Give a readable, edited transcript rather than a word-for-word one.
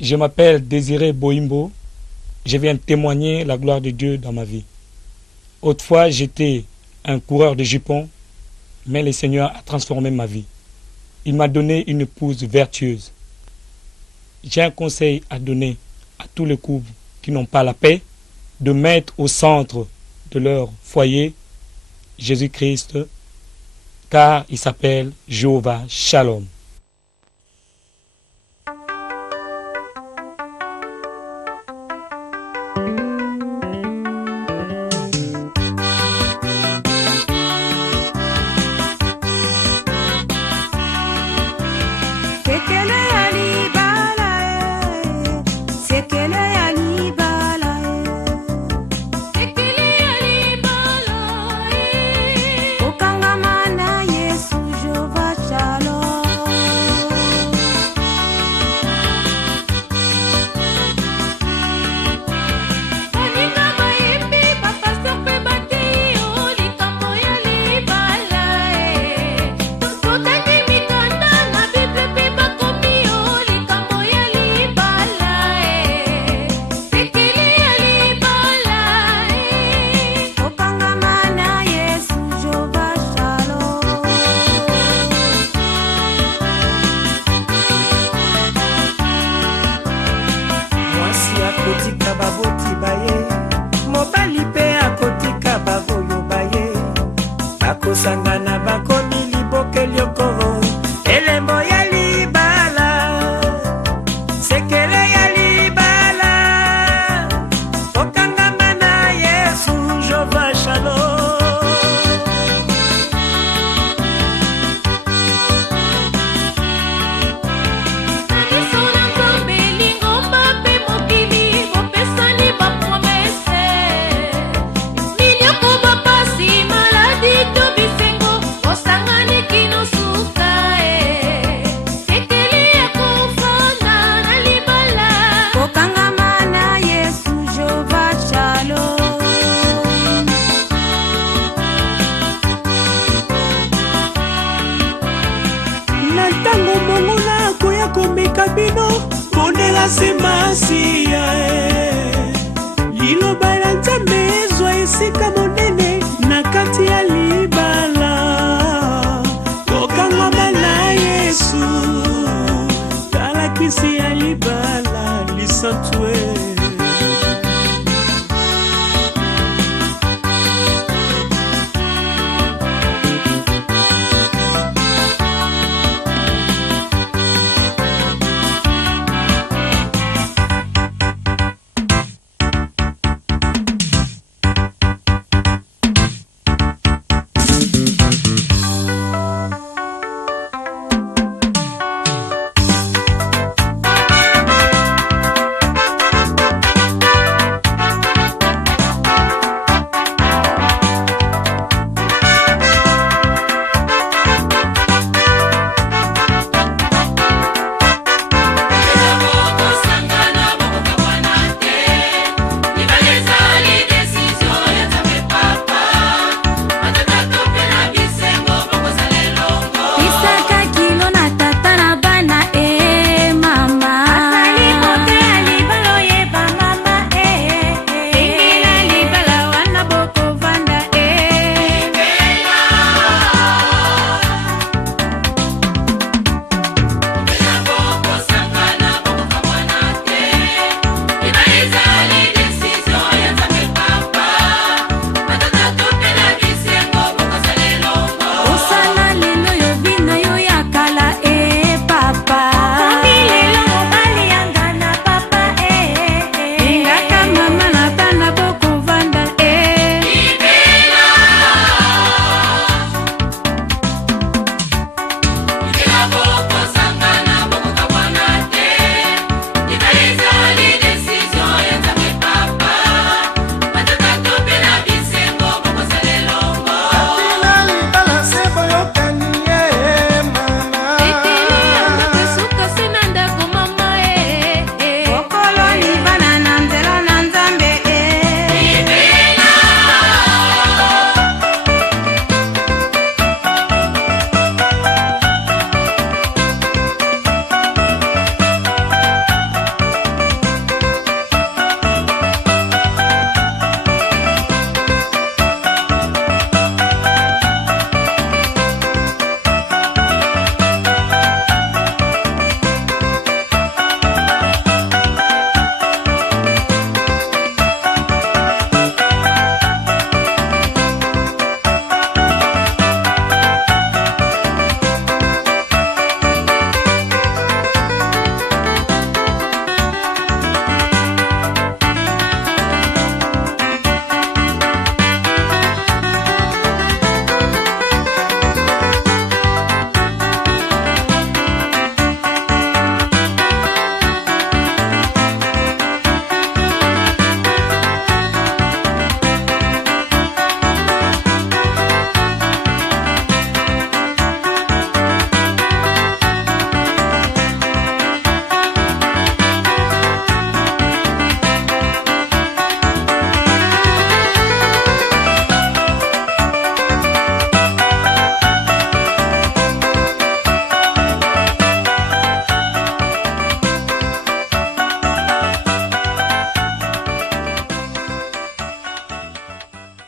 Je m'appelle Désiré Boimbo. Je viens témoigner la gloire de Dieu dans ma vie. Autrefois, j'étais un coureur de jupons, mais le Seigneur a transformé ma vie. Il m'a donné une épouse vertueuse. J'ai un conseil à donner à tous les couples qui n'ont pas la paix, de mettre au centre de leur foyer Jésus-Christ, car il s'appelle Jéhovah Shalom. Kotika baboti baye mobali pe akotika baboyo baye bakosangana bakomi libokeli okoro elembo ya libala sekele ya libala okangama na Yesu Jéhovah Shalom. Bino bonela semasia liloba la Nzambe ezwa esika monene na kati ya libala kokangama na Yesu tala kisi ya libala lisatwe